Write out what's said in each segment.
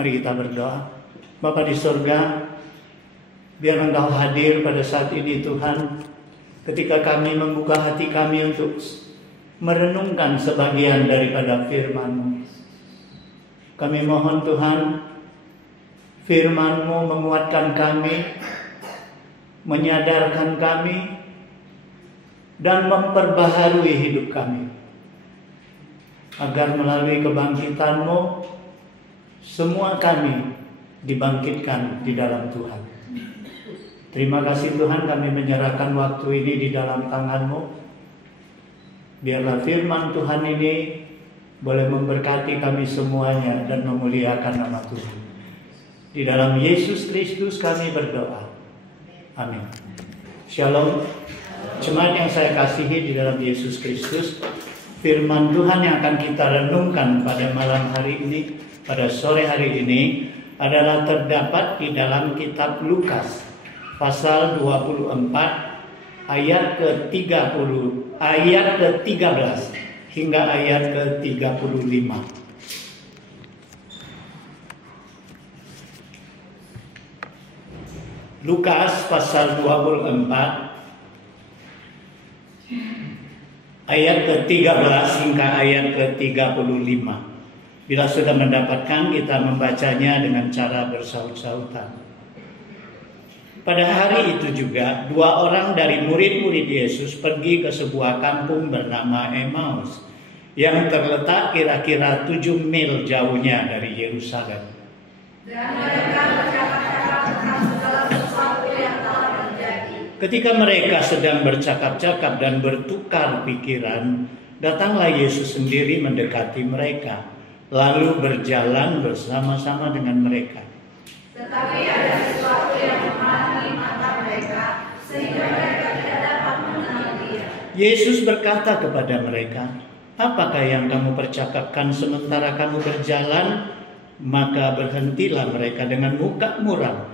Mari kita berdoa. Bapa di surga, biar Engkau hadir pada saat ini Tuhan, ketika kami membuka hati kami untuk merenungkan sebagian daripada firman-Mu. Kami mohon Tuhan, firman-Mu menguatkan kami, menyadarkan kami, dan memperbaharui hidup kami. Agar melalui kebangkitan-Mu, semua kami dibangkitkan di dalam Tuhan. Terima kasih Tuhan, kami menyerahkan waktu ini di dalam tangan-Mu. Biarlah firman Tuhan ini boleh memberkati kami semuanya dan memuliakan nama Tuhan. Di dalam Yesus Kristus kami berdoa. Amin. Shalom. Jemaat yang saya kasihi di dalam Yesus Kristus, firman Tuhan yang akan kita renungkan pada malam hari ini, pada sore hari ini, adalah terdapat di dalam kitab Lukas pasal 24 ayat ke-13 hingga ayat ke-35. Lukas pasal 24 ayat ke-13 hingga ayat ke-35. Bila sudah mendapatkan, kita membacanya dengan cara bersaut-sautan. Pada hari itu juga, 2 orang dari murid-murid Yesus pergi ke sebuah kampung bernama Emmaus, yang terletak kira-kira 7 mil jauhnya dari Yerusalem. Dan mereka bercakap-cakap tentang segala sesuatu yang telah terjadi. Ketika mereka sedang bercakap-cakap dan bertukar pikiran, datanglah Yesus sendiri mendekati mereka, lalu berjalan bersama-sama dengan mereka. Tetapi ada sesuatu yang menghalangi mata mereka, sehingga mereka tidak dapat mengenal Dia. Yesus berkata kepada mereka, "Apakah yang kamu percakapkan sementara kamu berjalan?" Maka berhentilah mereka dengan muka muram.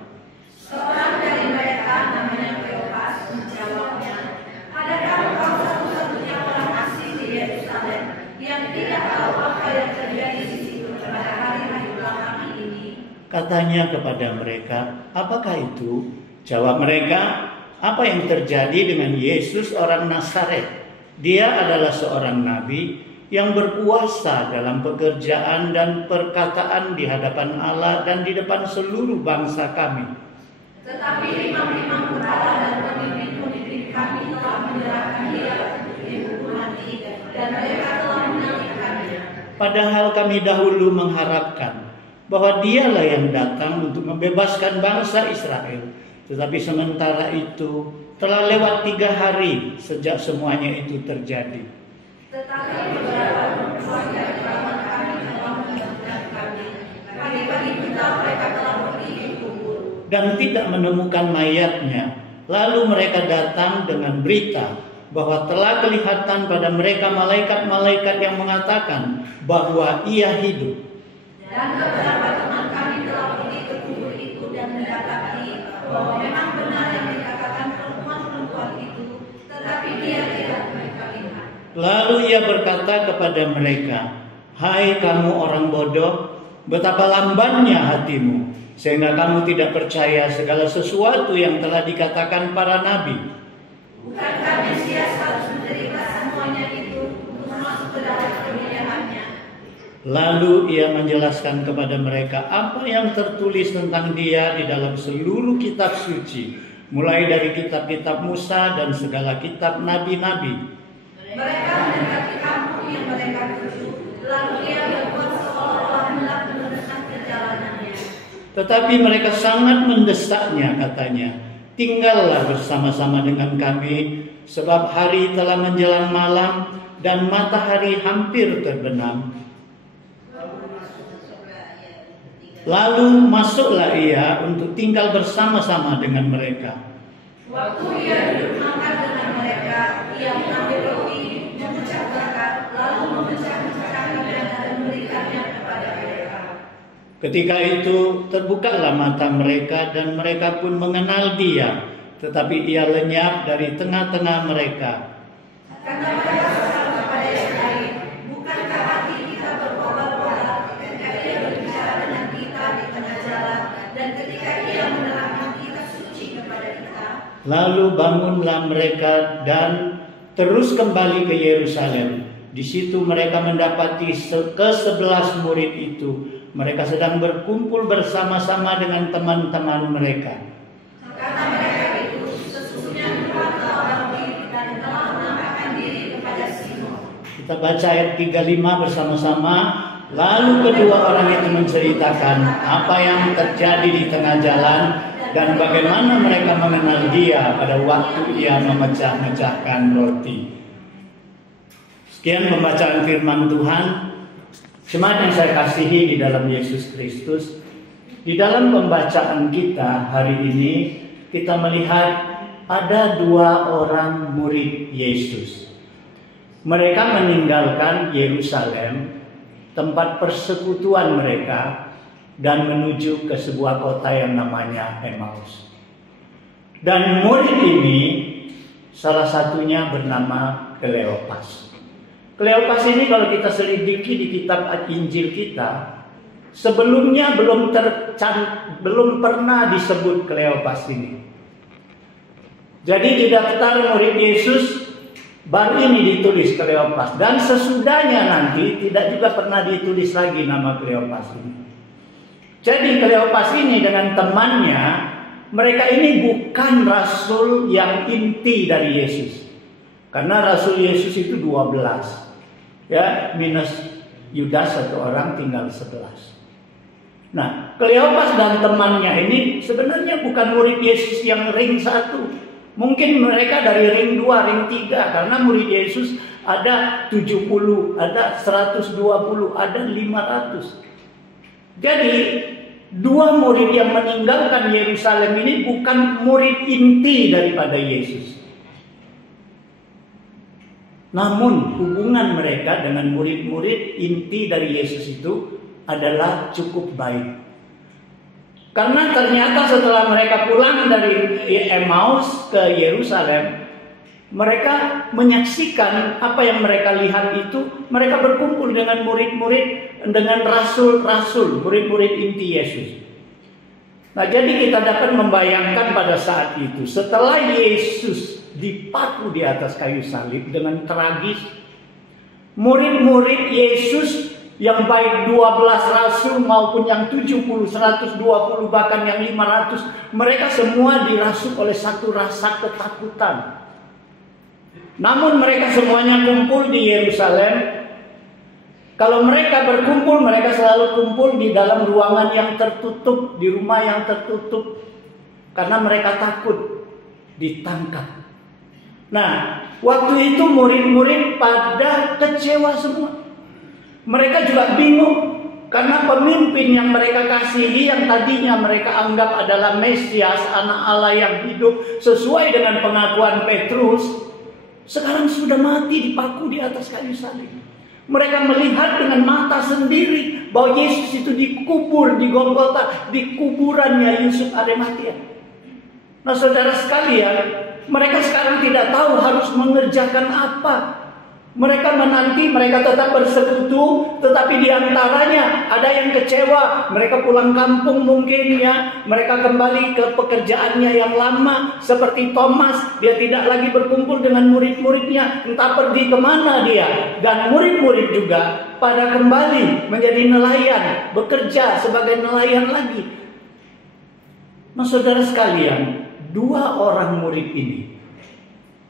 Seorang dari mereka, namanya Kleopas, menjawabnya, "Adakah engkau satu-satunya orang asing di Yerusalem yang tidak tahu apa yang terjadi di situ pada hari-hari belakangan ini?" Katanya kepada mereka, "Apakah itu?" Jawab mereka, "Apa yang terjadi dengan Yesus orang Nazaret? Dia adalah seorang nabi yang berkuasa dalam pekerjaan dan perkataan di hadapan Allah dan di depan seluruh bangsa kami. Tetapi imam-imam kepala dan pemimpin-pemimpin kami telah menyerahkan Dia untuk dihukum mati, dan mereka telah menantikannya. Padahal kami dahulu mengharapkan bahwa Dialah yang datang untuk membebaskan bangsa Israel. Tetapi sementara itu telah lewat 3 hari sejak semuanya itu terjadi. Tetapi beberapa perempuan dari kalangan kami telah menemukan kami. Pagi-pagi kita mereka telah pergi ke kubur dan tidak menemukan mayatnya. Lalu mereka datang dengan berita bahwa telah kelihatan pada mereka malaikat-malaikat yang mengatakan bahwa Ia hidup. Dan beberapa teman kami telah pergi ke kubur itu dan mendapati bahwa memang benar yang dikatakan perempuan-perempuan itu, tetapi Dia tidak mereka lihat. Lalu Ia berkata kepada mereka, "Hai kamu orang bodoh, betapa lambannya hatimu, sehingga kamu tidak percaya segala sesuatu yang telah dikatakan para nabi. Bukankah Mesias harus menderita semuanya itu untuk masuk ke dalam kemuliaannya?" Lalu Ia menjelaskan kepada mereka apa yang tertulis tentang Dia di dalam seluruh kitab suci, mulai dari kitab-kitab Musa dan segala kitab nabi-nabi. Mereka mendekati kampung yang mereka tuju, lalu Ia berbuat seolah-olah hendak mendesak perjalanannya. Tetapi mereka sangat mendesaknya, katanya, "Tinggallah bersama-sama dengan kami, sebab hari telah menjelang malam dan matahari hampir terbenam." Lalu masuklah Ia untuk tinggal bersama-sama dengan mereka. Waktu Ia duduk makan dengan mereka, Ia mengambil roti, memecah berkat, lalu memecah-mecahkannya dan memberikannya kepada mereka. Ketika itu terbukalah mata mereka dan mereka pun mengenal Dia, tetapi Ia lenyap dari tengah-tengah mereka. Kata mereka satu kepada yang lain, "Bukankah hati kita berkobar-kobar ketika Ia berbicara dengan kita di Lalu bangunlah mereka dan terus kembali ke Yerusalem. Di situ mereka mendapati ke-11 murid itu. Mereka sedang berkumpul bersama-sama dengan teman-teman mereka. Kata mereka itu, sesungguhnya Tuhan telah bangkit dan telah menampakkan diri kepada Simon. Kita baca ayat 35 bersama-sama. Lalu kedua orang itu menceritakan apa yang terjadi di tengah jalan dan bagaimana mereka mengenal dia pada waktu ia memecah-mecahkan roti. Sekian pembacaan firman Tuhan. Jemaat yang saya kasihi di dalam Yesus Kristus, di dalam pembacaan kita hari ini kita melihat ada dua orang murid Yesus. Mereka meninggalkan Yerusalem, tempat persekutuan mereka, dan menuju ke sebuah kota yang namanya Emmaus. Dan murid ini salah satunya bernama Kleopas. Kleopas ini kalau kita selidiki di kitab Injil kita, sebelumnya belum pernah disebut Kleopas ini. Jadi di daftar murid Yesus baru ini ditulis Kleopas, dan sesudahnya nanti tidak juga pernah ditulis lagi nama Kleopas ini. Jadi Kleopas ini dengan temannya, mereka ini bukan rasul yang inti dari Yesus. Karena rasul Yesus itu 12. Ya, minus Yudas satu orang, tinggal 11. Nah, Kleopas dan temannya ini sebenarnya bukan murid Yesus yang ring 1. Mungkin mereka dari ring 2, ring 3. Karena murid Yesus ada 70, ada 120, ada 500. Jadi, dua murid yang meninggalkan Yerusalem ini bukan murid inti daripada Yesus. Namun hubungan mereka dengan murid-murid inti dari Yesus itu adalah cukup baik. Karena ternyata setelah mereka pulang dari Emmaus ke Yerusalem, mereka menyaksikan apa yang mereka lihat itu. Mereka berkumpul dengan murid-murid, dengan rasul-rasul, murid-murid inti Yesus. Nah, jadi kita dapat membayangkan pada saat itu, setelah Yesus dipaku di atas kayu salib dengan tragis, murid-murid Yesus yang baik 12 rasul maupun yang 70, 120, bahkan yang 500, mereka semua dirasuk oleh satu rasa ketakutan. Namun mereka semuanya kumpul di Yerusalem. Kalau mereka berkumpul, mereka selalu kumpul di dalam ruangan yang tertutup, di rumah yang tertutup, karena mereka takut ditangkap. Nah, waktu itu murid-murid pada kecewa semua. Mereka juga bingung karena pemimpin yang mereka kasihi, yang tadinya mereka anggap adalah Mesias, anak Allah yang hidup sesuai dengan pengakuan Petrus, sekarang sudah mati dipaku di atas kayu salib. Mereka melihat dengan mata sendiri bahwa Yesus itu dikubur di Golgota, di kuburannya Yusuf Arimatia. Nah, saudara sekalian, mereka sekarang tidak tahu harus mengerjakan apa. Mereka menanti, mereka tetap bersekutu, tetapi diantaranya ada yang kecewa. Mereka pulang kampung mungkin ya. Mereka kembali ke pekerjaannya yang lama. Seperti Thomas, dia tidak lagi berkumpul dengan murid-muridnya. Entah pergi kemana dia. Dan murid-murid juga pada kembali menjadi nelayan, bekerja sebagai nelayan lagi. Nah, saudara sekalian, dua orang murid ini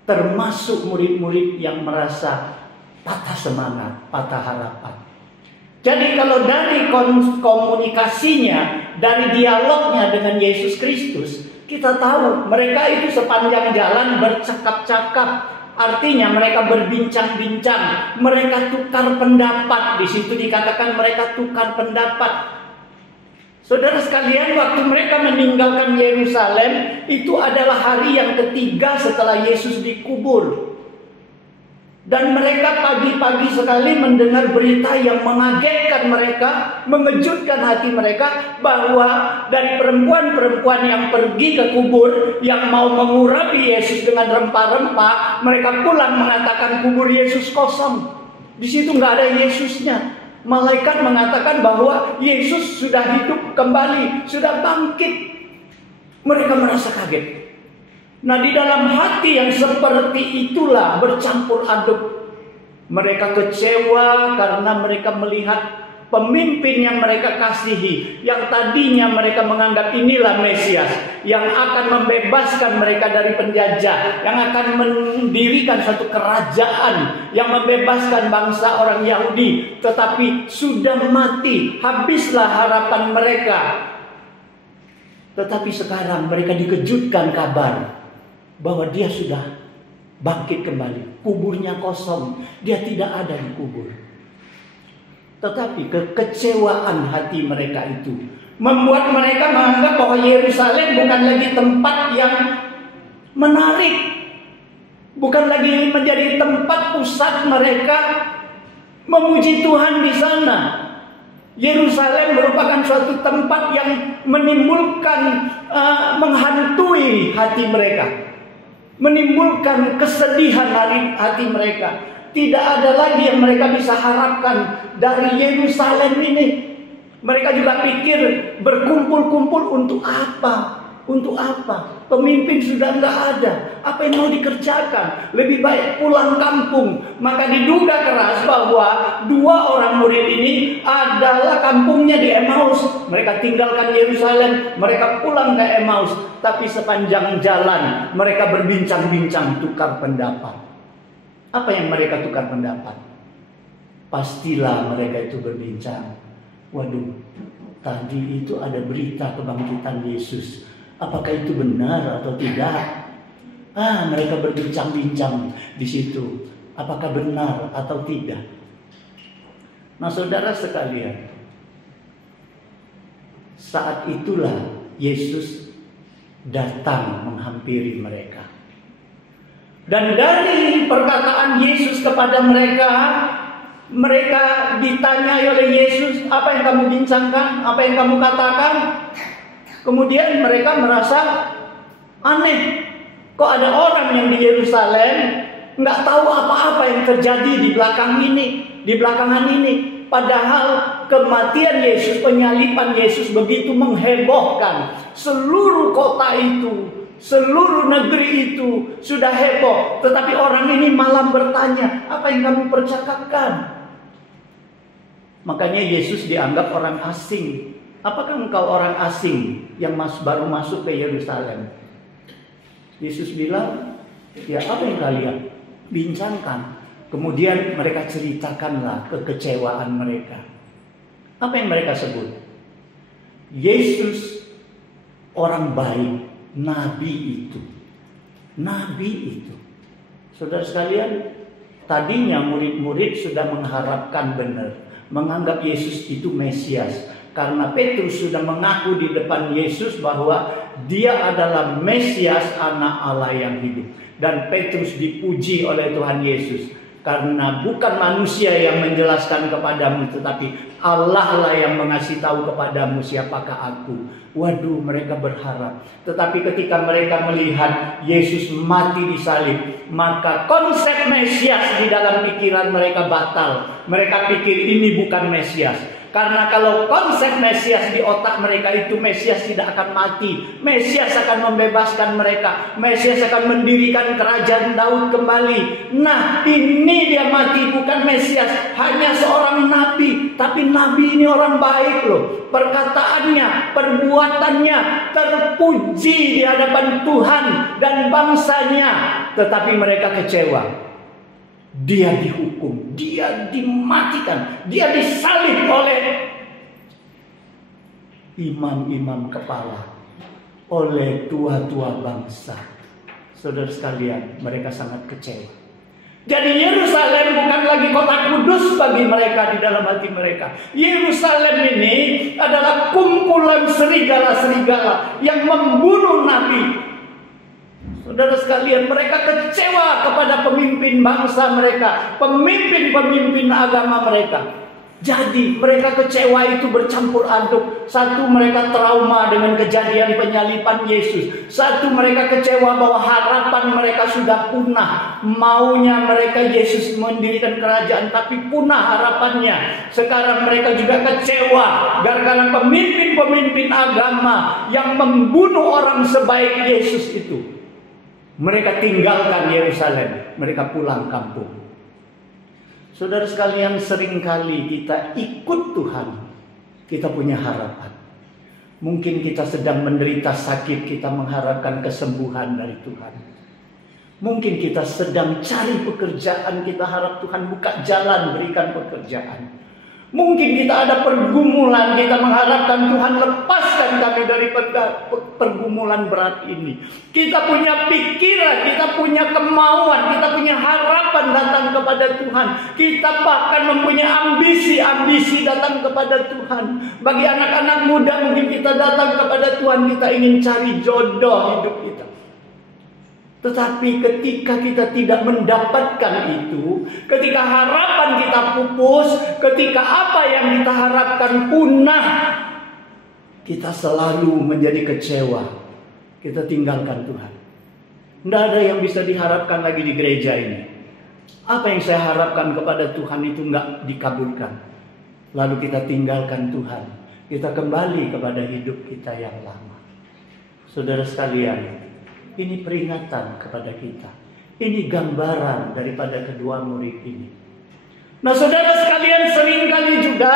termasuk murid-murid yang merasa patah semangat, patah harapan. Jadi kalau dari komunikasinya, dari dialognya dengan Yesus Kristus, kita tahu mereka itu sepanjang jalan bercakap-cakap. Artinya mereka berbincang-bincang, mereka tukar pendapat. Di situ dikatakan mereka tukar pendapat. Saudara sekalian, waktu mereka meninggalkan Yerusalem, itu adalah hari yang ketiga setelah Yesus dikubur. Dan mereka pagi-pagi sekali mendengar berita yang mengagetkan mereka, mengejutkan hati mereka, bahwa dari perempuan-perempuan yang pergi ke kubur, yang mau mengurapi Yesus dengan rempah-rempah, mereka pulang mengatakan kubur Yesus kosong. Di situ nggak ada Yesusnya. Malaikat mengatakan bahwa Yesus sudah hidup kembali, sudah bangkit. Mereka merasa kaget. Nah, di dalam hati yang seperti itulah bercampur aduk. Mereka kecewa karena mereka melihat pemimpin yang mereka kasihi, yang tadinya mereka menganggap inilah Mesias, yang akan membebaskan mereka dari penjajah, yang akan mendirikan suatu kerajaan, yang membebaskan bangsa orang Yahudi, tetapi sudah mati, habislah harapan mereka. Tetapi sekarang mereka dikejutkan kabar bahwa dia sudah bangkit kembali, kuburnya kosong, dia tidak ada di kubur. Tetapi kekecewaan hati mereka itu membuat mereka menganggap bahwa Yerusalem bukan lagi tempat yang menarik, bukan lagi menjadi tempat pusat mereka memuji Tuhan di sana. Yerusalem merupakan suatu tempat yang menimbulkan menghantui hati mereka, menimbulkan kesedihan hati mereka. Tidak ada lagi yang mereka bisa harapkan dari Yerusalem ini. Mereka juga pikir berkumpul-kumpul untuk apa? Untuk apa? Pemimpin sudah nggak ada. Apa yang mau dikerjakan? Lebih baik pulang kampung. Maka diduga keras bahwa dua orang murid ini adalah kampungnya di Emmaus. Mereka tinggalkan Yerusalem, mereka pulang ke Emmaus. Tapi sepanjang jalan mereka berbincang-bincang, tukar pendapat. Apa yang mereka tukar pendapat? Pastilah mereka itu berbincang. Waduh, tadi itu ada berita kebangkitan Yesus. Apakah itu benar atau tidak? Mereka berbincang-bincang di situ. Apakah benar atau tidak? Nah, saudara sekalian, saat itulah Yesus datang menghampiri mereka. Dan dari perkataan Yesus kepada mereka, mereka ditanyai oleh Yesus, apa yang kamu bincangkan, apa yang kamu katakan. Kemudian mereka merasa aneh, kok ada orang yang di Yerusalem nggak tahu apa-apa yang terjadi di belakangan ini. Padahal kematian Yesus, penyaliban Yesus begitu menghebohkan seluruh kota itu. Seluruh negeri itu sudah heboh, tetapi orang ini malah bertanya, apa yang kamu percakapkan? Makanya Yesus dianggap orang asing. Apakah engkau orang asing yang baru masuk ke Yerusalem? Yesus bilang, ya apa yang kalian bincangkan? Kemudian mereka ceritakanlah kekecewaan mereka. Apa yang mereka sebut? Yesus orang baik. Nabi itu. Saudara sekalian, tadinya murid-murid sudah mengharapkan benar, menganggap Yesus itu Mesias. Karena Petrus sudah mengaku di depan Yesus bahwa dia adalah Mesias, anak Allah yang hidup. Dan Petrus dipuji oleh Tuhan Yesus. Karena bukan manusia yang menjelaskan kepadamu, tetapi Allah lah yang mengasih tahu kepadamu siapakah aku. Waduh, mereka berharap. Tetapi ketika mereka melihat Yesus mati di salib, maka konsep Mesias di dalam pikiran mereka batal. Mereka pikir ini bukan Mesias. Karena kalau konsep Mesias di otak mereka itu, Mesias tidak akan mati. Mesias akan membebaskan mereka. Mesias akan mendirikan kerajaan Daud kembali. Nah, ini dia mati, bukan Mesias. Hanya seorang nabi. Tapi nabi ini orang baik loh. Perkataannya, perbuatannya terpuji di hadapan Tuhan dan bangsanya. Tetapi mereka kecewa. Dia dihukum, dia dimatikan, dia disalib oleh imam-imam kepala, oleh tua-tua bangsa. Saudara sekalian, mereka sangat kecewa. Jadi Yerusalem bukan lagi kota kudus bagi mereka di dalam hati mereka. Yerusalem ini adalah kumpulan serigala-serigala yang membunuh nabi. Saudara sekalian, mereka kecewa kepada pemimpin bangsa mereka, pemimpin-pemimpin agama mereka. Jadi mereka kecewa itu bercampur aduk. Satu, mereka trauma dengan kejadian penyaliban Yesus. Satu, mereka kecewa bahwa harapan mereka sudah punah. Maunya mereka Yesus mendirikan kerajaan, tapi punah harapannya. Sekarang mereka juga kecewa gara-gara pemimpin-pemimpin agama yang membunuh orang sebaik Yesus itu. Mereka tinggalkan Yerusalem, mereka pulang kampung. Saudara sekalian, seringkali kita ikut Tuhan, kita punya harapan. Mungkin kita sedang menderita sakit, kita mengharapkan kesembuhan dari Tuhan. Mungkin kita sedang cari pekerjaan, kita harap Tuhan buka jalan, berikan pekerjaan. Mungkin kita ada pergumulan, kita mengharapkan Tuhan lepaskan kami dari pergumulan berat ini. Kita punya pikiran, kita punya kemauan, kita punya harapan datang kepada Tuhan. Kita bahkan mempunyai ambisi datang kepada Tuhan. Bagi anak-anak muda mungkin kita datang kepada Tuhan, kita ingin cari jodoh hidup kita. Tetapi ketika kita tidak mendapatkan itu, ketika harapan kita pupus, ketika apa yang kita harapkan punah, kita selalu menjadi kecewa. Kita tinggalkan Tuhan. Tidak ada yang bisa diharapkan lagi di gereja ini. Apa yang saya harapkan kepada Tuhan itu nggak dikabulkan. Lalu kita tinggalkan Tuhan. Kita kembali kepada hidup kita yang lama. Saudara sekalian, ini peringatan kepada kita. Ini gambaran daripada kedua murid ini. Nah, saudara sekalian, seringkali juga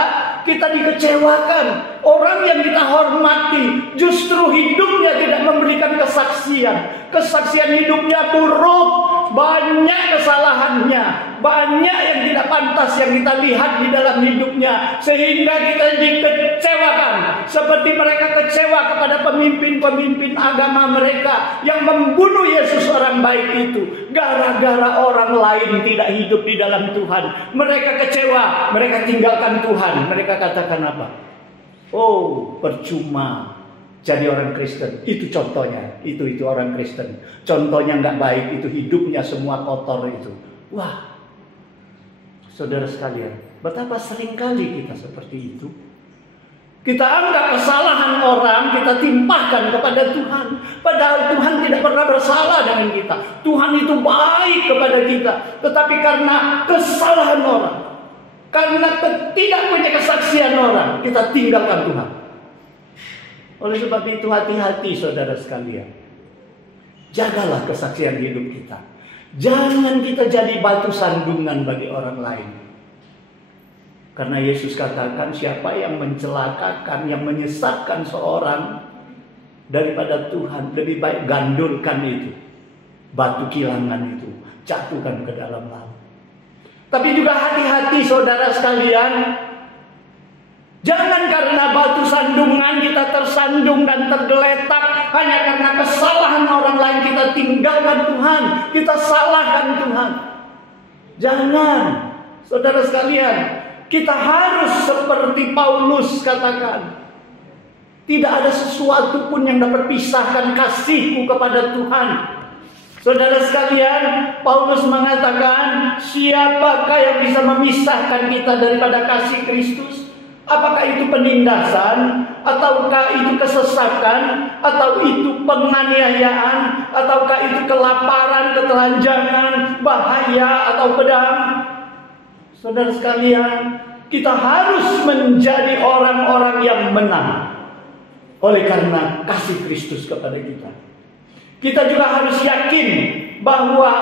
kita dikecewakan. Orang yang kita hormati justru hidupnya tidak memberikan kesaksian. Kesaksian hidupnya buruk, banyak kesalahannya, banyak yang tidak pantas yang kita lihat di dalam hidupnya, sehingga kita dikecewakan. Seperti mereka kecewa kepada pemimpin-pemimpin agama mereka yang membunuh Yesus orang baik itu, gara-gara orang lain tidak hidup di dalam Tuhan. Mereka kecewa, mereka tinggalkan Tuhan. Mereka katakan apa? Oh, percuma jadi orang Kristen. Itu contohnya. Itu orang Kristen. Contohnya nggak baik, itu hidupnya semua kotor itu. Wah, saudara sekalian, betapa seringkali kita seperti itu. Kita anggap kesalahan orang, kita timpahkan kepada Tuhan. Padahal Tuhan tidak pernah bersalah dengan kita. Tuhan itu baik kepada kita. Tetapi karena kesalahan orang, karena tidak punya kesaksian orang, kita tinggalkan Tuhan. Oleh sebab itu hati-hati saudara sekalian. Jagalah kesaksian hidup kita. Jangan kita jadi batu sandungan bagi orang lain. Karena Yesus katakan, siapa yang mencelakakan, yang menyesatkan seorang daripada Tuhan, lebih baik gandulkan itu, batu kilangan itu, jatuhkan ke dalam laut. Tapi juga hati-hati saudara sekalian. Jangan karena batu sandungan kita tersandung dan tergeletak hanya karena kesalahan orang lain, kita tinggalkan Tuhan, kita salahkan Tuhan. Jangan, saudara sekalian, kita harus seperti Paulus katakan, tidak ada sesuatu pun yang dapat pisahkan kasihku kepada Tuhan. Saudara sekalian, Paulus mengatakan, siapakah yang bisa memisahkan kita daripada kasih Kristus? Apakah itu penindasan, ataukah itu kesesakan, atau itu penganiayaan, ataukah itu kelaparan, ketelanjangan, bahaya, atau pedang? Saudara sekalian, kita harus menjadi orang-orang yang menang oleh karena kasih Kristus kepada kita. Kita juga harus yakin bahwa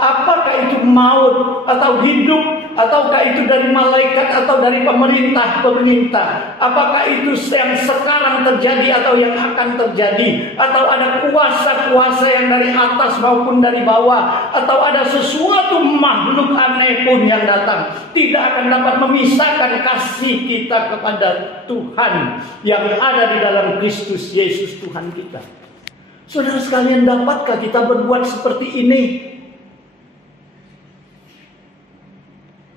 apakah itu maut atau hidup, ataukah itu dari malaikat atau dari pemerintah, apakah itu yang sekarang terjadi atau yang akan terjadi, atau ada kuasa-kuasa yang dari atas maupun dari bawah, atau ada sesuatu makhluk aneh pun yang datang, tidak akan dapat memisahkan kasih kita kepada Tuhan yang ada di dalam Kristus Yesus Tuhan kita. Saudara sekalian, dapatkah kita berbuat seperti ini?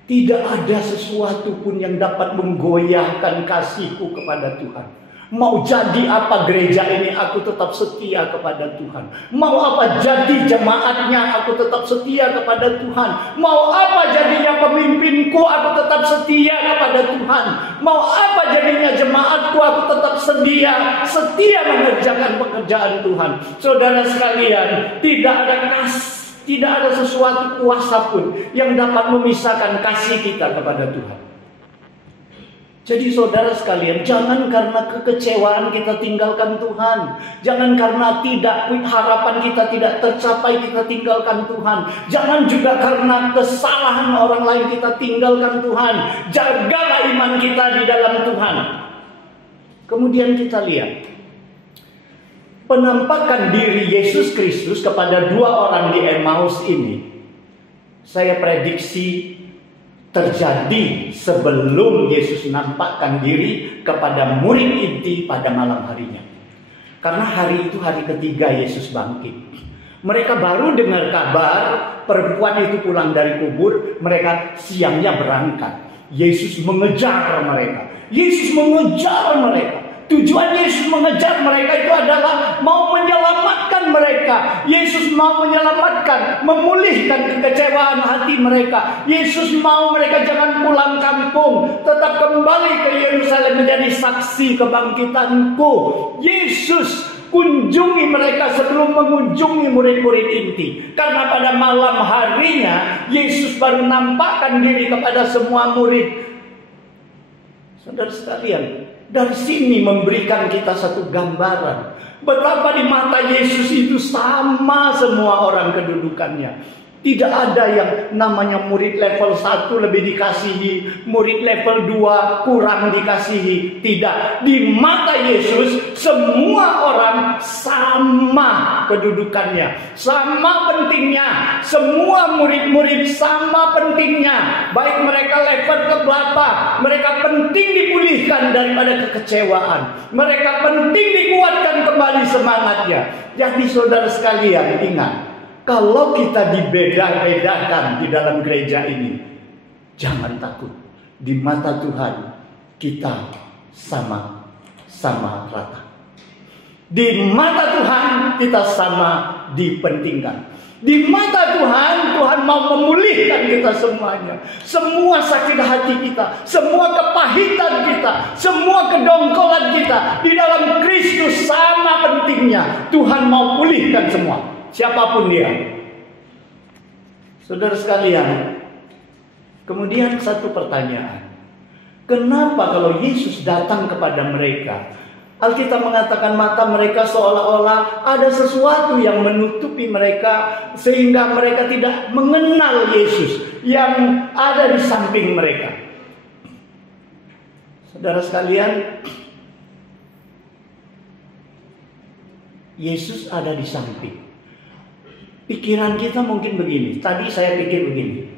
Tidak ada sesuatu pun yang dapat menggoyahkan kasihku kepada Tuhan. Mau jadi apa gereja ini, aku tetap setia kepada Tuhan. Mau apa jadi jemaatnya, aku tetap setia kepada Tuhan. Mau apa jadinya pemimpinku, aku tetap setia kepada Tuhan. Mau apa jadinya jemaatku, aku tetap setia mengerjakan pekerjaan Tuhan. Saudara sekalian, tidak ada sesuatu kuasa pun yang dapat memisahkan kasih kita kepada Tuhan. Jadi saudara sekalian, jangan karena kekecewaan kita tinggalkan Tuhan. Jangan karena harapan kita tidak tercapai kita tinggalkan Tuhan. Jangan juga karena kesalahan orang lain kita tinggalkan Tuhan. Jagalah iman kita di dalam Tuhan. Kemudian kita lihat penampakan diri Yesus Kristus kepada dua orang di Emmaus ini. Saya prediksi terjadi sebelum Yesus nampakkan diri kepada murid inti pada malam harinya. Karena hari itu hari ketiga Yesus bangkit. Mereka baru dengar kabar perempuan itu pulang dari kubur. Mereka siangnya berangkat. Yesus mengejar mereka. Yesus mengejar mereka. Tujuan Yesus mengejar mereka itu adalah mau menyelamatkan mereka. Yesus mau menyelamatkan, memulihkan kekecewaan hati mereka. Yesus mau mereka jangan pulang kampung, tetap kembali ke Yerusalem menjadi saksi kebangkitanku. Yesus kunjungi mereka sebelum mengunjungi murid-murid inti. Karena pada malam harinya Yesus baru nampakkan diri kepada semua murid. Saudara sekalian, dari sini memberikan kita satu gambaran betapa di mata Yesus itu sama semua orang kedudukannya. Tidak ada yang namanya murid level 1 lebih dikasihi, murid level 2 kurang dikasihi. Tidak, di mata Yesus semua orang sama kedudukannya, sama pentingnya. Semua murid-murid sama pentingnya. Baik mereka level keberapa, mereka penting dipulihkan daripada kekecewaan. Mereka penting dikuatkan kembali semangatnya. Jadi saudara sekalian, ingat, kalau kita dibeda-bedakan di dalam gereja ini, jangan takut. Di mata Tuhan kita sama-sama rata. Di mata Tuhan kita sama dipentingkan. Di mata Tuhan, Tuhan mau memulihkan kita semuanya. Semua sakit hati kita, semua kepahitan kita, semua kedongkolan kita, di dalam Kristus sama pentingnya. Tuhan mau pulihkan semua, siapapun dia. Saudara sekalian, kemudian satu pertanyaan. Kenapa kalau Yesus datang kepada mereka, Alkitab mengatakan mata mereka seolah-olah ada sesuatu yang menutupi mereka, sehingga mereka tidak mengenal Yesus yang ada di samping mereka. Saudara sekalian, Yesus ada di samping. Pikiran kita mungkin begini. Tadi saya pikir begini.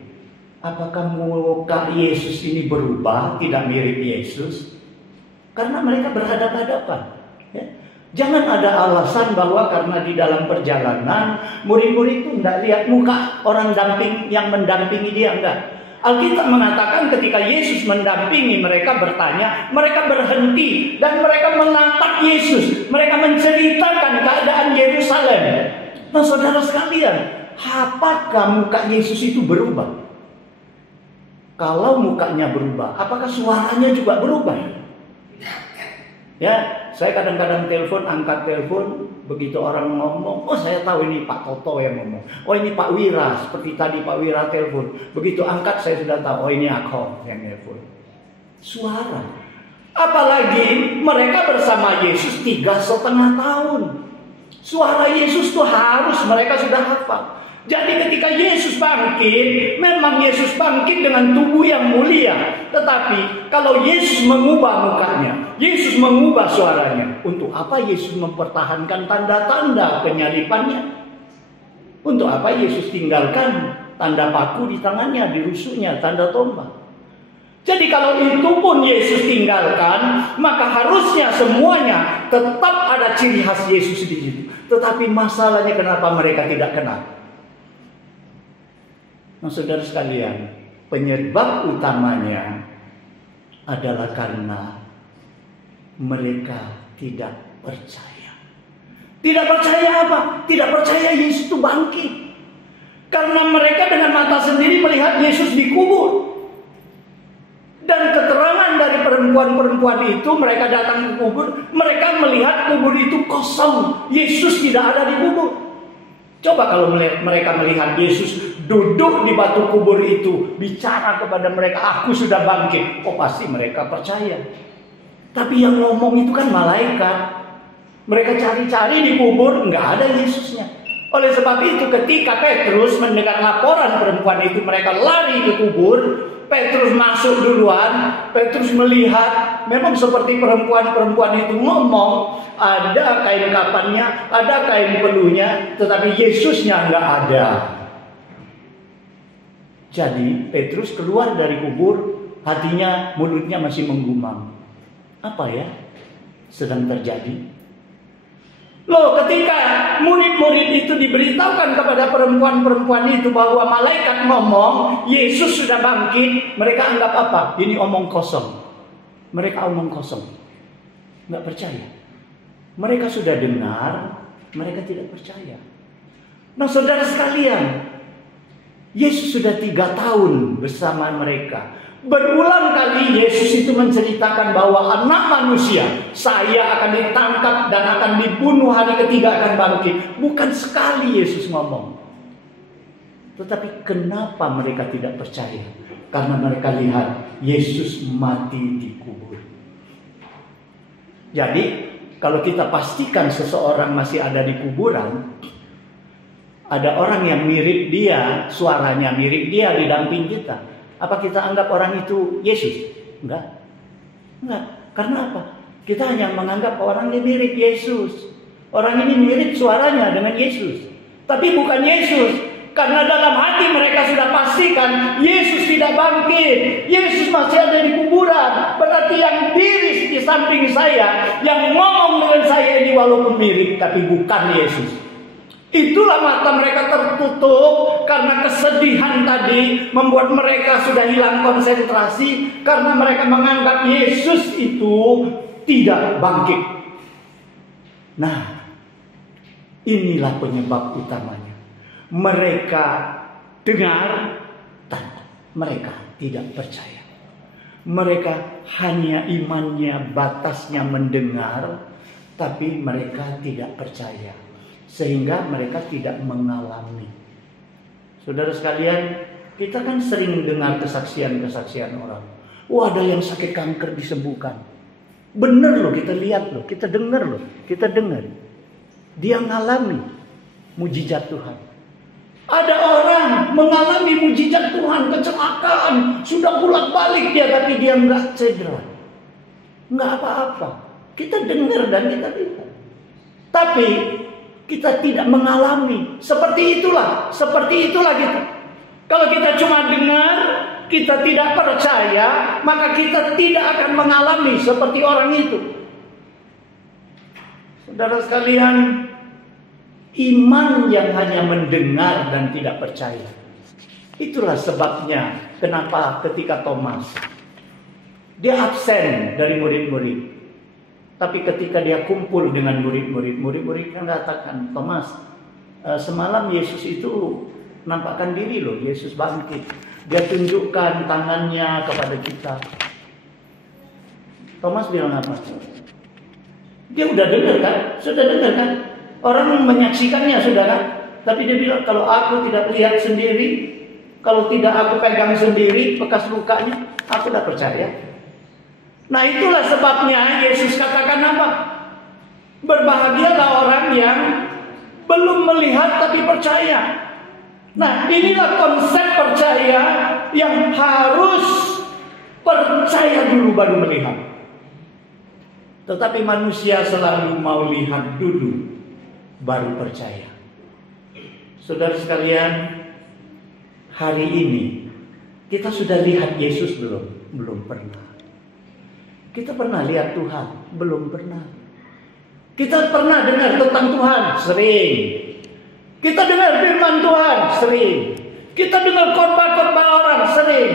Apakah muka Yesus ini berubah, tidak mirip Yesus? Karena mereka berhadapan-hadapan. Ya. Jangan ada alasan bahwa karena di dalam perjalanan murid-murid itu tidak lihat muka orang yang mendampingi dia, enggak. Alkitab mengatakan ketika Yesus mendampingi mereka bertanya, mereka berhenti dan mereka menatap Yesus. Mereka menceritakan keadaan Yerusalem. Nah saudara sekalian, apakah muka Yesus itu berubah? Kalau mukanya berubah, apakah suaranya juga berubah? Ya, saya kadang-kadang angkat telepon, begitu orang ngomong, oh saya tahu ini Pak Toto yang ngomong. Oh ini Pak Wira, seperti tadi Pak Wira telepon. Begitu angkat saya sudah tahu, oh ini aku yang telepon. Suara. Apalagi mereka bersama Yesus 3,5 tahun. Suara Yesus tuh harus mereka sudah hafal. Jadi ketika Yesus bangkit, memang Yesus bangkit dengan tubuh yang mulia. Tetapi kalau Yesus mengubah mukanya, Yesus mengubah suaranya, untuk apa Yesus mempertahankan tanda-tanda penyalibannya? Untuk apa Yesus tinggalkan tanda paku di tangannya, di rusuknya, tanda tombak? Jadi kalau itu pun Yesus tinggalkan, maka harusnya semuanya tetap ada ciri khas Yesus di situ. Tetapi masalahnya kenapa mereka tidak kenal? Nah, saudara sekalian, penyebab utamanya adalah karena mereka tidak percaya. Tidak percaya apa? Tidak percaya Yesus itu bangkit. Karena mereka dengan mata sendiri melihat Yesus dikubur. Dan keterangan dari perempuan-perempuan itu, mereka datang ke kubur, mereka melihat kubur itu kosong. Yesus tidak ada di kubur. Coba kalau mereka melihat Yesus duduk di batu kubur itu, bicara kepada mereka, aku sudah bangkit. Oh, pasti mereka percaya. Tapi yang ngomong itu kan malaikat. Mereka cari-cari di kubur, nggak ada Yesusnya. Oleh sebab itu ketika Petrus mendengar laporan perempuan itu, mereka lari ke kubur. Petrus masuk duluan. Petrus melihat memang seperti perempuan-perempuan itu ngomong, ada kain kafannya, ada kain peluhnya, tetapi Yesusnya nggak ada. Jadi Petrus keluar dari kubur, hatinya, mulutnya masih menggumam. Apa ya sedang terjadi? Loh, ketika murid-murid itu diberitahukan kepada perempuan-perempuan itu bahwa malaikat ngomong Yesus sudah bangkit, mereka anggap apa? Ini omong kosong. Mereka omong kosong, nggak percaya. Mereka sudah dengar, mereka tidak percaya. Nah, saudara sekalian, Yesus sudah 3 tahun bersama mereka. Berulang kali Yesus itu menceritakan bahwa anak manusia, saya akan ditangkap dan akan dibunuh, hari ketiga akan bangkit. Bukan sekali Yesus ngomong. Tetapi kenapa mereka tidak percaya? Karena mereka lihat Yesus mati di kubur. Jadi kalau kita pastikan seseorang masih ada di kuburan, ada orang yang mirip dia, suaranya mirip dia di damping kita, apa kita anggap orang itu Yesus? Enggak. Karena apa? Kita hanya menganggap orang ini mirip Yesus. Orang ini mirip suaranya dengan Yesus. Tapi bukan Yesus. Karena dalam hati mereka sudah pastikan Yesus tidak bangkit. Yesus masih ada di kuburan. Berarti yang diri di samping saya, yang ngomong dengan saya ini walaupun mirip, tapi bukan Yesus. Itulah mata mereka tertutup karena kesedihan tadi membuat mereka sudah hilang konsentrasi karena mereka menganggap Yesus itu tidak bangkit. Nah, inilah penyebab utamanya. Mereka dengar dan mereka tidak percaya. Mereka hanya imannya batasnya mendengar, tapi mereka tidak percaya. Sehingga mereka tidak mengalami. Saudara sekalian, kita kan sering dengar kesaksian-kesaksian orang. Wah, ada yang sakit kanker disembuhkan. Bener loh, kita lihat loh, kita dengar loh, kita dengar. Dia mengalami mujizat Tuhan. Ada orang mengalami mujizat Tuhan, kecelakaan, sudah bolak-balik dia, tapi dia nggak cedera, nggak apa-apa. Kita dengar dan kita lihat. Tapi kita tidak mengalami. Seperti itulah gitu. Kalau kita cuma dengar, kita tidak percaya, maka kita tidak akan mengalami seperti orang itu. Saudara sekalian, iman yang hanya mendengar dan tidak percaya, itulah sebabnya kenapa ketika Thomas, dia absen dari murid-murid. Tapi ketika dia kumpul dengan murid-murid katakan, Thomas, semalam Yesus itu nampakkan diri loh, Yesus bangkit. Dia tunjukkan tangannya kepada kita. Thomas bilang apa? Dia udah dengar kan? Sudah dengar kan? Orang menyaksikannya sudah kan? Tapi dia bilang, kalau aku tidak lihat sendiri, kalau tidak aku pegang sendiri bekas lukanya, aku tidak percaya. Nah, itulah sebabnya Yesus katakan apa? Berbahagialah orang yang belum melihat tapi percaya. Nah, inilah konsep percaya yang harus percaya dulu baru melihat. Tetapi manusia selalu mau lihat dulu baru percaya. Saudara sekalian, hari ini kita sudah lihat Yesus belum? Belum pernah. Kita pernah lihat Tuhan? Belum pernah. Kita pernah dengar tentang Tuhan? Sering. Kita dengar firman Tuhan? Sering. Kita dengar khotbah-khotbah orang? Sering.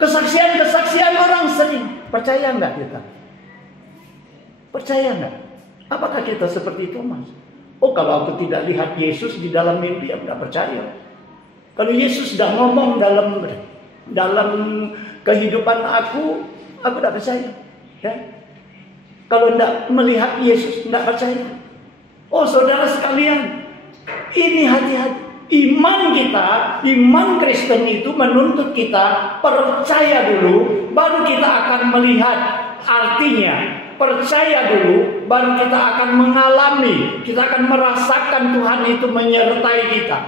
Kesaksian-kesaksian orang? Sering. Percaya enggak kita? Percaya enggak? Apakah kita seperti Thomas? Oh, kalau aku tidak lihat Yesus di dalam mimpi, aku tidak percaya. Kalau Yesus sudah ngomong dalam kehidupan aku tidak percaya. Ya? Kalau tidak melihat Yesus, tidak percaya. Oh, saudara sekalian, Ini hati-hati. Iman kita, iman Kristen itu menuntut kita percaya dulu, baru kita akan melihat artinya. Percaya dulu, baru kita akan mengalami, kita akan merasakan Tuhan itu menyertai kita.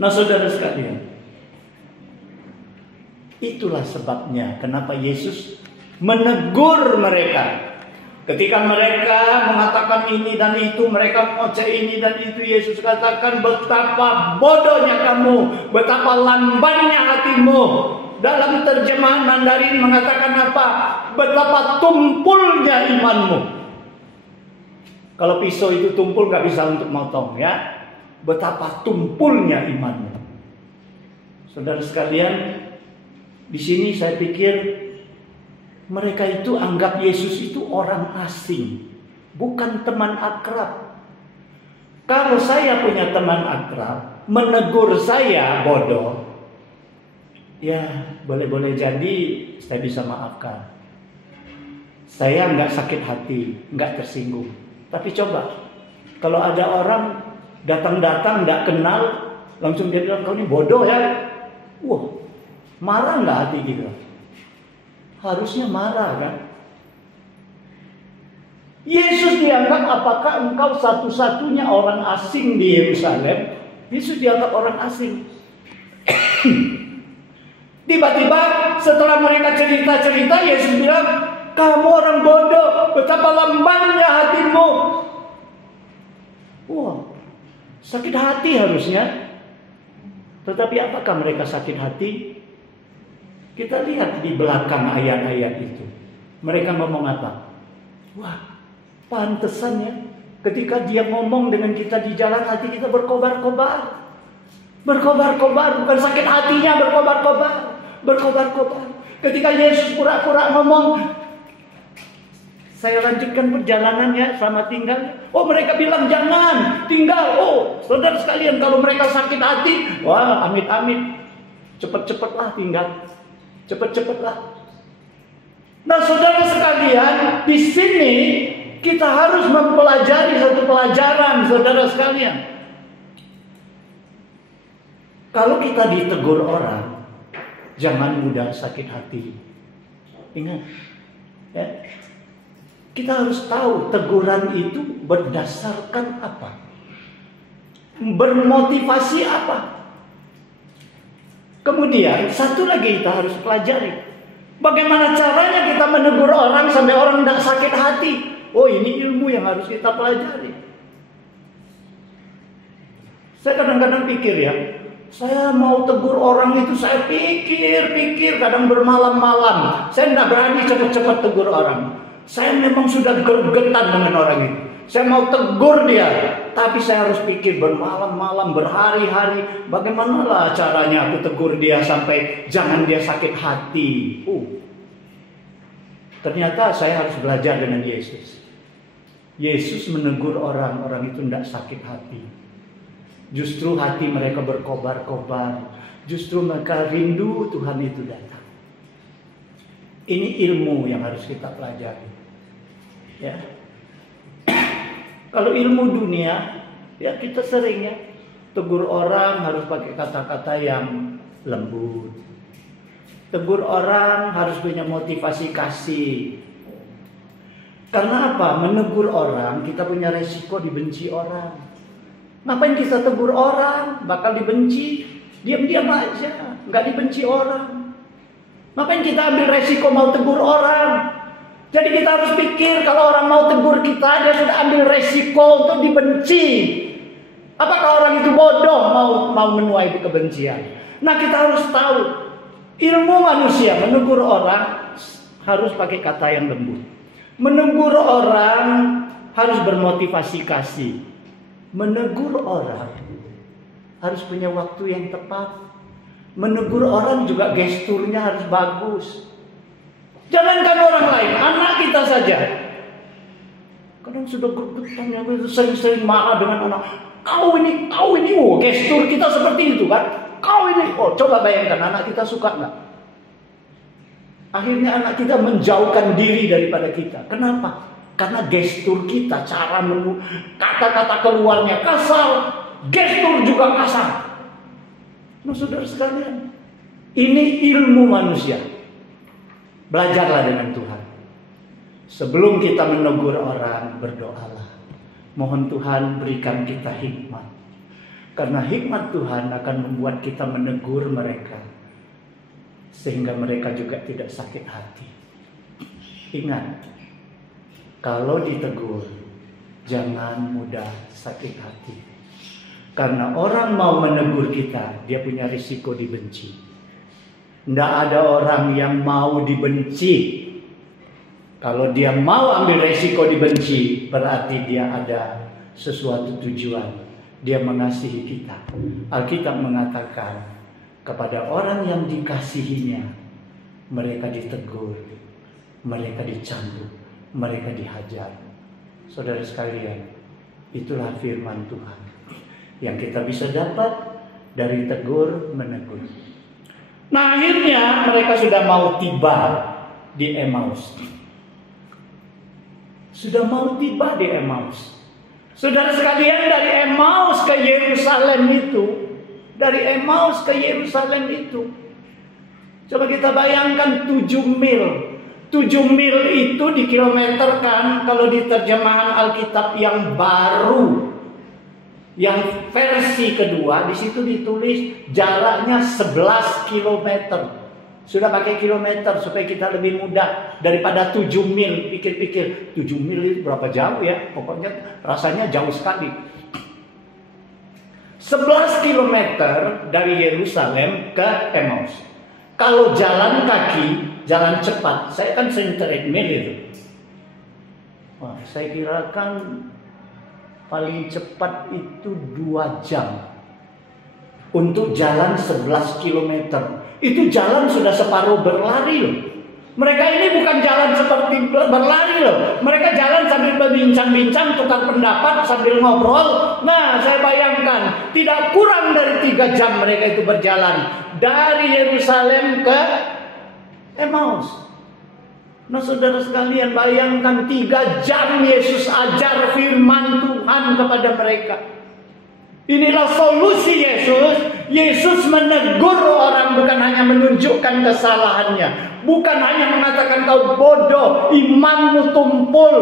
Nah, saudara sekalian, itulah sebabnya kenapa Yesus menegur mereka. Ketika mereka mengatakan ini dan itu, mereka mengoceh ini dan itu, Yesus katakan, betapa bodohnya kamu, betapa lambannya hatimu. Dalam terjemahan Mandarin mengatakan apa? Betapa tumpulnya imanmu. Kalau pisau itu tumpul gak bisa untuk motong, ya. Betapa tumpulnya imanmu. Saudara sekalian, di sini saya pikir mereka itu anggap Yesus itu orang asing, bukan teman akrab. Kalau saya punya teman akrab, menegur saya bodoh, ya boleh-boleh jadi saya bisa maafkan. Saya nggak sakit hati, nggak tersinggung. Tapi coba, kalau ada orang datang-datang nggak kenal, langsung dia bilang, kau ini bodoh ya. Wah, marah nggak hati kita? Harusnya marah kan? Yesus dianggap, apakah engkau satu-satunya orang asing di Yerusalem? Yesus dianggap orang asing. Tiba-tiba setelah mereka cerita-cerita, Yesus bilang, kamu orang bodoh, betapa lambannya hatimu. Wah, sakit hati harusnya. Tetapi apakah mereka sakit hati? Kita lihat di belakang ayat-ayat itu. Mereka ngomong apa? Wah, pantesan ya. Ketika dia ngomong dengan kita di jalan, hati kita berkobar-kobar. Berkobar-kobar, bukan sakit hatinya berkobar-kobar. Berkobar-kobar. Ketika Yesus pura-pura ngomong, saya lanjutkan perjalanan ya, selamat tinggal. Oh, mereka bilang jangan, tinggal. Oh, saudara sekalian, kalau mereka sakit hati, wah, amit-amit. Cepet-cepetlah tinggal. Cepet-cepetlah. Nah, saudara sekalian, di sini kita harus mempelajari satu pelajaran, saudara sekalian. Kalau kita ditegur orang, jangan mudah sakit hati. Ingat, ya. Kita harus tahu teguran itu berdasarkan apa, bermotivasi apa. Kemudian satu lagi kita harus pelajari, bagaimana caranya kita menegur orang sampai orang tidak sakit hati. Oh, ini ilmu yang harus kita pelajari. Saya kadang-kadang pikir ya, saya mau tegur orang itu, saya pikir, kadang bermalam-malam. Saya tidak berani cepat-cepat tegur orang. Saya memang sudah gergetan dengan orang itu. Saya mau tegur dia, tapi saya harus pikir bermalam-malam, berhari-hari. Bagaimanalah caranya aku tegur dia sampai jangan dia sakit hati. Ternyata saya harus belajar dengan Yesus. Yesus menegur orang-orang itu tidak sakit hati. Justru hati mereka berkobar-kobar. Justru mereka rindu Tuhan itu datang. Ini ilmu yang harus kita pelajari. Ya. Kalau ilmu dunia, ya kita sering ya tegur orang harus pakai kata-kata yang lembut. Tegur orang harus punya motivasi kasih. Karena apa? Menegur orang kita punya resiko dibenci orang. Ngapain kita tegur orang? Bakal dibenci. Diam-diam aja, nggak dibenci orang. Ngapain kita ambil resiko mau tegur orang? Jadi kita harus pikir, kalau orang mau tegur kita, dia sudah ambil resiko untuk dibenci. Apakah orang itu bodoh mau menuai kebencian? Nah, kita harus tahu ilmu manusia menegur orang harus pakai kata yang lembut. Menegur orang harus bermotivasi kasih. Menegur orang harus punya waktu yang tepat. Menegur orang juga gesturnya harus bagus. Jangankan orang lain, anak kita saja. Kadang sudah gergetan, yang itu sering-sering marah dengan anak. Kau ini, oh, gestur kita seperti itu kan? Kau ini, oh coba bayangkan anak kita suka nggak? Akhirnya anak kita menjauhkan diri daripada kita. Kenapa? Karena gestur kita, cara kata-kata keluarnya kasar, gestur juga kasar. Nah, saudara sekalian, ini ilmu manusia. Belajarlah dengan Tuhan. Sebelum kita menegur orang, berdoalah. Mohon Tuhan berikan kita hikmat. Karena hikmat Tuhan akan membuat kita menegur mereka, sehingga mereka juga tidak sakit hati. Ingat, kalau ditegur, jangan mudah sakit hati. Karena orang mau menegur kita, dia punya risiko dibenci. Tidak ada orang yang mau dibenci. Kalau dia mau ambil risiko dibenci, berarti dia ada sesuatu tujuan. Dia mengasihi kita. Alkitab mengatakan, kepada orang yang dikasihinya, mereka ditegur, mereka dicambuk, mereka dihajar. Saudara sekalian, itulah firman Tuhan yang kita bisa dapat dari tegur menegur. Nah, akhirnya mereka sudah mau tiba di Emmaus. Sudah mau tiba di Emmaus. Saudara sekalian, dari Emmaus ke Yerusalem itu, dari Emmaus ke Yerusalem itu, coba kita bayangkan 7 mil. 7 mil itu dikilometerkan kalau di terjemahan Alkitab yang baru, yang versi kedua, di situ ditulis jaraknya 11 kilometer. Sudah pakai kilometer supaya kita lebih mudah daripada 7 mil. Pikir-pikir 7 mil itu berapa jauh ya? Pokoknya rasanya jauh sekali. 11 kilometer dari Yerusalem ke Emmaus. Kalau jalan kaki, jalan cepat, saya kan sering treadmill itu. Wah, saya kirakan paling cepat itu 2 jam untuk jalan 11 kilometer. Itu jalan sudah separuh berlari loh. Mereka ini bukan jalan seperti berlari loh. Mereka jalan sambil berbincang-bincang, tukar pendapat, sambil ngobrol. Nah, saya bayangkan tidak kurang dari 3 jam mereka itu berjalan dari Yerusalem ke Emmaus. Nah, saudara sekalian, bayangkan 3 jam Yesus ajar firman Tuhan kepada mereka. Inilah solusi Yesus. Yesus menegur orang, bukan hanya menunjukkan kesalahannya, bukan hanya mengatakan kau bodoh, imanmu tumpul,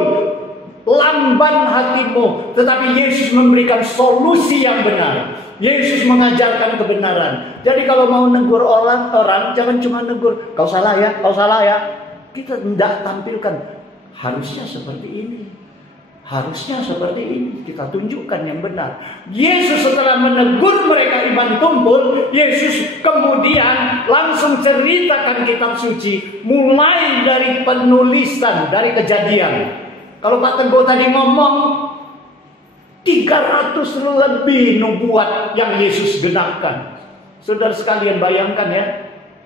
lamban hatimu, tetapi Yesus memberikan solusi yang benar. Yesus mengajarkan kebenaran. Jadi kalau mau negur orang jangan cuma negur, kau salah ya, kau salah ya. Kita tidak tampilkan harusnya seperti ini. Harusnya seperti ini. Kita tunjukkan yang benar. Yesus setelah menegur mereka iman tumpul, Yesus kemudian langsung ceritakan kitab suci. Mulai dari penulisan, dari Kejadian. Kalau Pak Teguh tadi ngomong 300 lebih nubuat yang Yesus genapkan. Saudara sekalian bayangkan ya.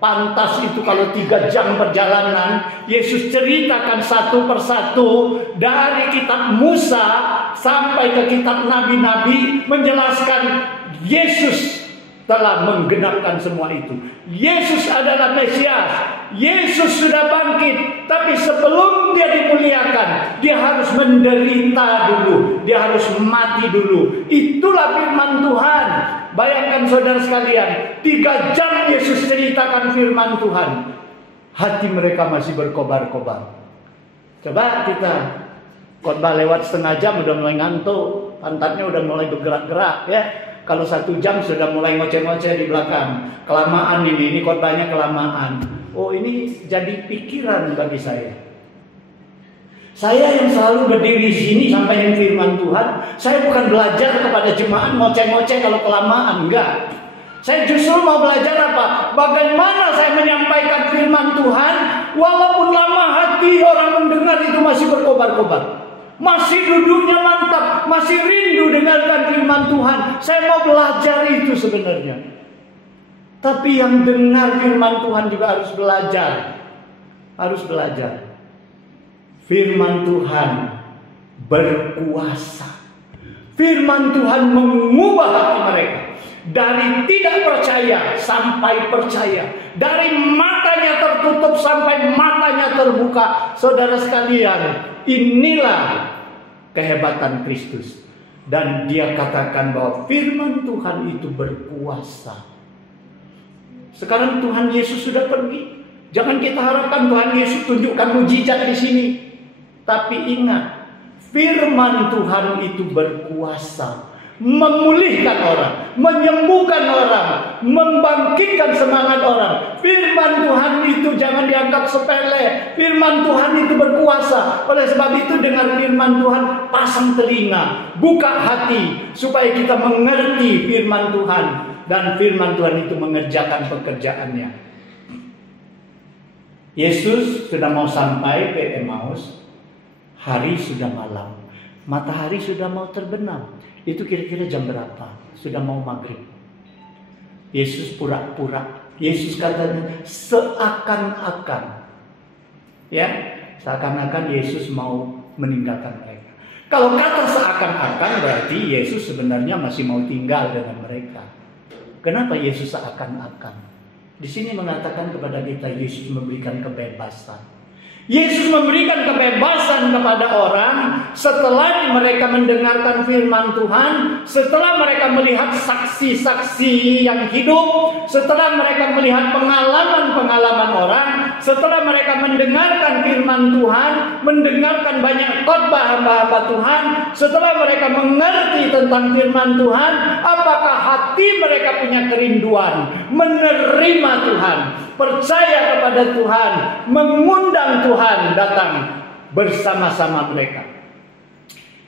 Pantas itu kalau 3 jam perjalanan, Yesus ceritakan satu persatu dari kitab Musa sampai ke kitab Nabi-Nabi, menjelaskan Yesus telah menggenapkan semua itu. Yesus adalah Mesias. Yesus sudah bangkit. Tapi sebelum dia dimuliakan, dia harus menderita dulu. Dia harus mati dulu. Itulah firman Tuhan. Bayangkan saudara sekalian, 3 jam Yesus ceritakan firman Tuhan. Hati mereka masih berkobar-kobar. Coba kita khotbah lewat setengah jam udah mulai ngantuk, pantatnya udah mulai bergerak-gerak ya. Kalau 1 jam sudah mulai ngoceh-ngoceh di belakang. Kelamaan ini khotbahnya kelamaan. Oh, ini jadi pikiran bagi saya. Saya yang selalu berdiri di sini sampai yang firman Tuhan, saya bukan belajar kepada jemaat ngoceh-ngoceh kalau kelamaan, enggak. Saya justru mau belajar apa? Bagaimana saya menyampaikan firman Tuhan, walaupun lama hati orang mendengar itu masih berkobar-kobar. Masih duduknya mantap, masih rindu dengarkan firman Tuhan. Saya mau belajar itu sebenarnya. Tapi yang dengar firman Tuhan juga harus belajar. Harus belajar. Firman Tuhan berkuasa. Firman Tuhan mengubah hati mereka. Dari tidak percaya sampai percaya. Dari matanya tertutup sampai matanya terbuka. Saudara sekalian, inilah kehebatan Kristus. Dan dia katakan bahwa firman Tuhan itu berkuasa. Sekarang Tuhan Yesus sudah pergi. Jangan kita harapkan Tuhan Yesus tunjukkan mujizat di sini. Tapi ingat, firman Tuhan itu berkuasa. Memulihkan orang, menyembuhkan orang, membangkitkan semangat orang. Firman Tuhan itu jangan dianggap sepele. Firman Tuhan itu berkuasa. Oleh sebab itu dengar firman Tuhan, pasang telinga, buka hati supaya kita mengerti firman Tuhan, dan firman Tuhan itu mengerjakan pekerjaannya. Yesus sudah mau sampai ke Emmaus. Hari sudah malam, matahari sudah mau terbenam. Itu kira-kira jam berapa? Sudah mau maghrib. Yesus pura-pura. Yesus katanya seakan-akan. Ya, seakan-akan Yesus mau meninggalkan mereka. Kalau kata seakan-akan berarti Yesus sebenarnya masih mau tinggal dengan mereka. Kenapa Yesus seakan-akan? Di sini mengatakan kepada kita Yesus memberikan kebebasan. Yesus memberikan kebebasan kepada orang setelah mereka mendengarkan firman Tuhan, setelah mereka melihat saksi-saksi yang hidup, setelah mereka melihat pengalaman-pengalaman orang, setelah mereka mendengarkan firman Tuhan, mendengarkan banyak khotbah hamba-hamba Tuhan, setelah mereka mengerti tentang firman Tuhan, apakah hati mereka punya kerinduan menerima Tuhan, percaya kepada Tuhan, mengundang Tuhan datang bersama-sama mereka.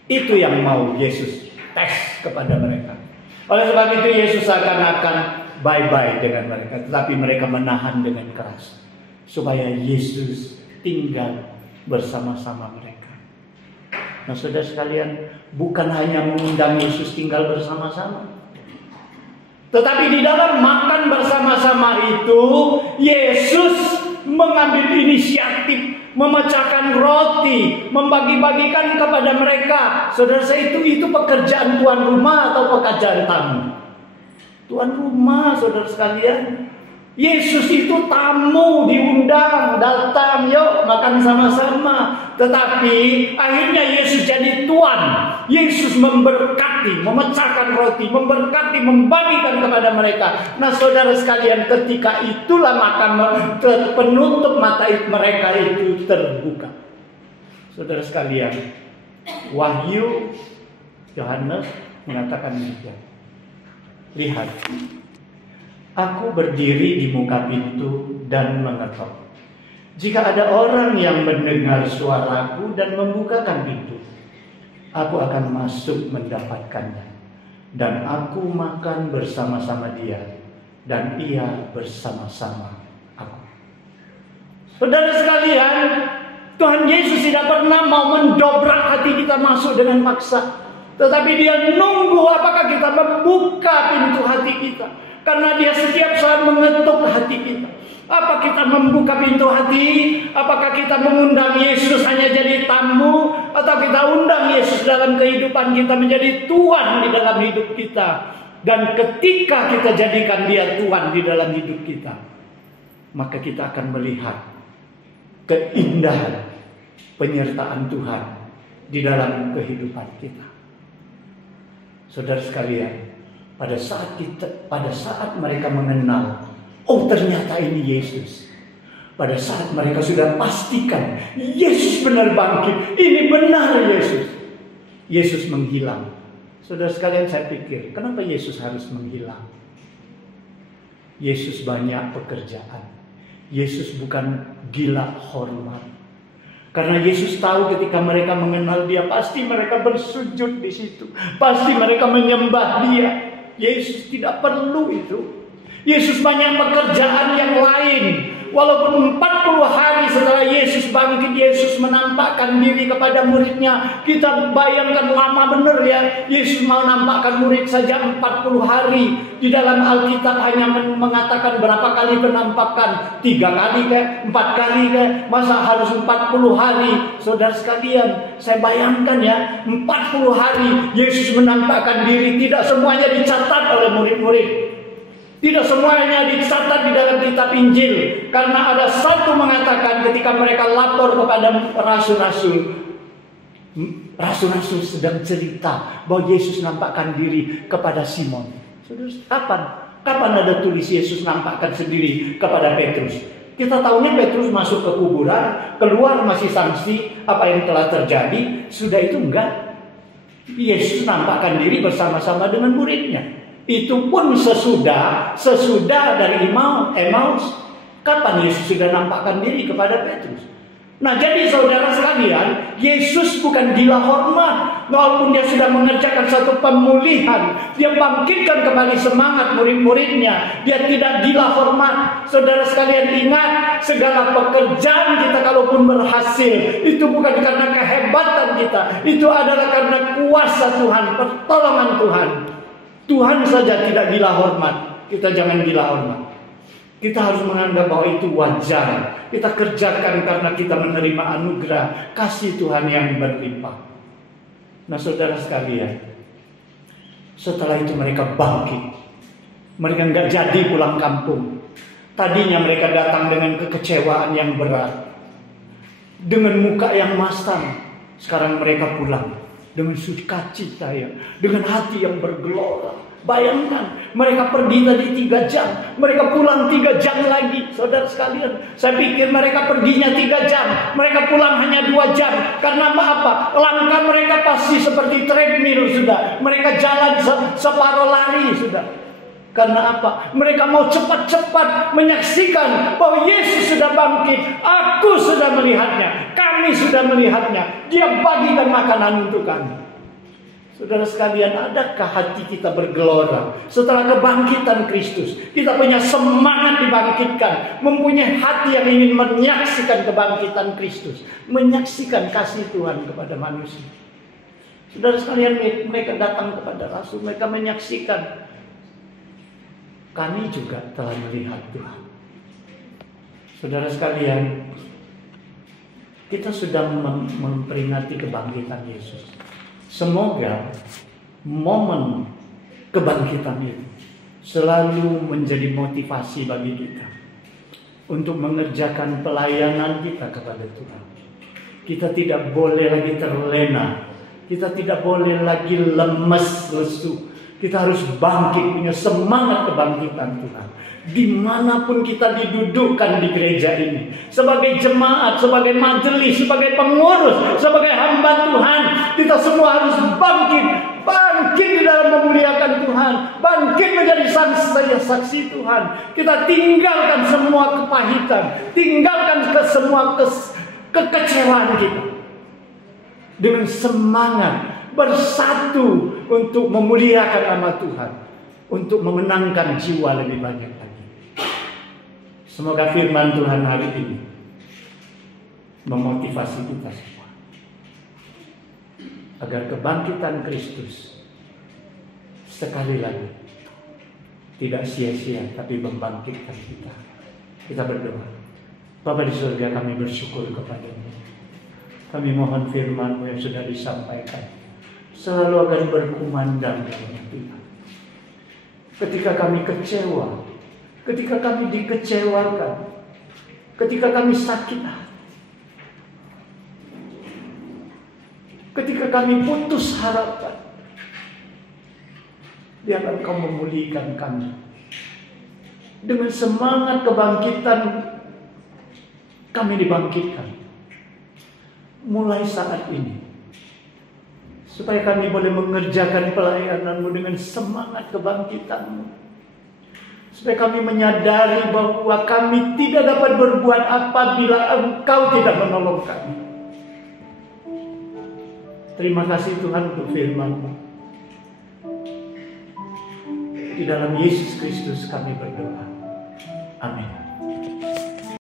Itu yang mau Yesus tes kepada mereka. Oleh sebab itu Yesus seakan-akan bye-bye dengan mereka, tetapi mereka menahan dengan keras supaya Yesus tinggal bersama-sama mereka. Nah, saudara sekalian, bukan hanya mengundang Yesus tinggal bersama-sama, tetapi di dalam makan bersama-sama itu, Yesus mengambil inisiatif, memecahkan roti, membagi-bagikan kepada mereka. Saudara saya, itu pekerjaan tuan rumah atau pekerjaan tamu? Tuan rumah, saudara sekalian. Yesus itu tamu, diundang, datang, yuk makan sama-sama. Tetapi akhirnya Yesus jadi tuan. Yesus memberkati, memecahkan roti, memberkati, membagikan kepada mereka. Nah, saudara sekalian, ketika itulah maka penutup mata mereka itu terbuka. Saudara sekalian, Wahyu Yohanes mengatakan demikian. Lihat, aku berdiri di muka pintu dan mengetok. Jika ada orang yang mendengar suaraku dan membukakan pintu, aku akan masuk mendapatkannya, dan aku makan bersama-sama dia, dan ia bersama-sama aku. Saudara sekalian, Tuhan Yesus tidak pernah mau mendobrak hati kita masuk dengan paksa, tetapi dia nunggu apakah kita membuka pintu hati kita. Karena dia setiap saat mengetuk hati kita. Apa kita membuka pintu hati? Apakah kita mengundang Yesus hanya jadi tamu? Atau kita undang Yesus dalam kehidupan kita menjadi Tuhan di dalam hidup kita? Dan ketika kita jadikan dia Tuhan di dalam hidup kita, maka kita akan melihat keindahan penyertaan Tuhan di dalam kehidupan kita. Saudara sekalian, pada saat mereka mengenal, oh ternyata ini Yesus. Pada saat mereka sudah pastikan Yesus benar bangkit, ini benar Yesus, Yesus menghilang. Saudara sekalian, saya pikir, kenapa Yesus harus menghilang? Yesus banyak pekerjaan. Yesus bukan gila hormat. Karena Yesus tahu ketika mereka mengenal dia, pasti mereka bersujud di situ, pasti mereka menyembah dia. Yesus tidak perlu itu. Yesus banyak pekerjaan yang lain. Walaupun 40 hari setelah Yesus bangkit, Yesus menampakkan diri kepada muridnya. Kita bayangkan lama benar ya. Yesus mau nampakkan murid saja 40 hari. Di dalam Alkitab hanya mengatakan berapa kali penampakan? 3 kali kah? 4 kali kah? Masa harus 40 hari? Saudara sekalian, saya bayangkan ya, 40 hari Yesus menampakkan diri. Tidak semuanya dicatat oleh murid-murid. Tidak semuanya dicatat di dalam kitab Injil. Karena ada satu mengatakan ketika mereka lapor kepada rasul-rasul, Rasul-rasul sedang cerita bahwa Yesus nampakkan diri kepada Simon. Saudara, kapan ada tulis Yesus nampakkan sendiri kepada Petrus? Kita tahunya Petrus masuk ke kuburan, keluar masih saksi apa yang telah terjadi. Sudah itu enggak. Yesus nampakkan diri bersama-sama dengan muridnya. Itu pun sesudah dari Emmaus. Kapan Yesus sudah nampakkan diri kepada Petrus? Nah, jadi saudara sekalian, Yesus bukan gila hormat. Walaupun dia sudah mengerjakan satu pemulihan, dia bangkitkan kembali semangat murid-muridnya. Dia tidak gila hormat. Saudara sekalian ingat, segala pekerjaan kita kalaupun berhasil, itu bukan karena kehebatan kita. Itu adalah karena kuasa Tuhan, pertolongan Tuhan. Tuhan saja tidak gila hormat. Kita jangan gila hormat. Kita harus menganggap bahwa itu wajar. Kita kerjakan karena kita menerima anugerah kasih Tuhan yang berlimpah. Nah, saudara sekalian, setelah itu mereka bangkit. Mereka nggak jadi pulang kampung. Tadinya mereka datang dengan kekecewaan yang berat, dengan muka yang masam. Sekarang mereka pulang dengan sukacita, dengan hati yang bergelora. Bayangkan, mereka pergi tadi 3 jam, mereka pulang 3 jam lagi. Saudara sekalian, saya pikir mereka perginya 3 jam, mereka pulang hanya 2 jam. Karena apa? Langkah mereka pasti seperti treadmill sudah. Mereka jalan separuh lari sudah. Karena apa? Mereka mau cepat-cepat menyaksikan bahwa Yesus sudah bangkit. Aku sudah melihatnya, kami sudah melihatnya. Dia bagikan makanan untuk kami. Saudara sekalian, adakah hati kita bergelora setelah kebangkitan Kristus? Kita punya semangat dibangkitkan, mempunyai hati yang ingin menyaksikan kebangkitan Kristus, menyaksikan kasih Tuhan kepada manusia. Saudara sekalian, mereka datang kepada Rasul, mereka menyaksikan, kami juga telah melihat Tuhan. Saudara sekalian, kita sudah memperingati kebangkitan Yesus. Semoga momen kebangkitan itu selalu menjadi motivasi bagi kita untuk mengerjakan pelayanan kita kepada Tuhan. Kita tidak boleh lagi terlena. Kita tidak boleh lagi lemes lesu. Kita harus bangkit, punya semangat kebangkitan Tuhan. Dimanapun kita didudukkan di gereja ini, sebagai jemaat, sebagai majelis, sebagai pengurus, sebagai hamba Tuhan, kita semua harus bangkit di dalam memuliakan Tuhan, bangkit menjadi saksi Tuhan. Kita tinggalkan semua kepahitan, tinggalkan semua kekecewaan kita, dengan semangat bersatu untuk memuliakan nama Tuhan, untuk memenangkan jiwa lebih banyak lagi. Semoga firman Tuhan hari ini memotivasi kita semua, agar kebangkitan Kristus sekali lagi tidak sia-sia, tapi membangkitkan kita. Kita berdoa. Bapa di surga, kami bersyukur kepada-Mu. Kami mohon firman-Mu yang sudah disampaikan selalu akan berkumandang kepada Tuhan. Ketika kami kecewa, ketika kami dikecewakan, ketika kami sakit hati, ketika kami putus harapan, biar Engkau memulihkan kami. Dengan semangat kebangkitan, kami dibangkitkan mulai saat ini, supaya kami boleh mengerjakan pelayanan-Mu dengan semangat kebangkitan-Mu. Supaya kami menyadari bahwa kami tidak dapat berbuat apabila Engkau tidak menolong kami. Terima kasih Tuhan untuk firman-Mu. Di dalam Yesus Kristus kami berdoa. Amin.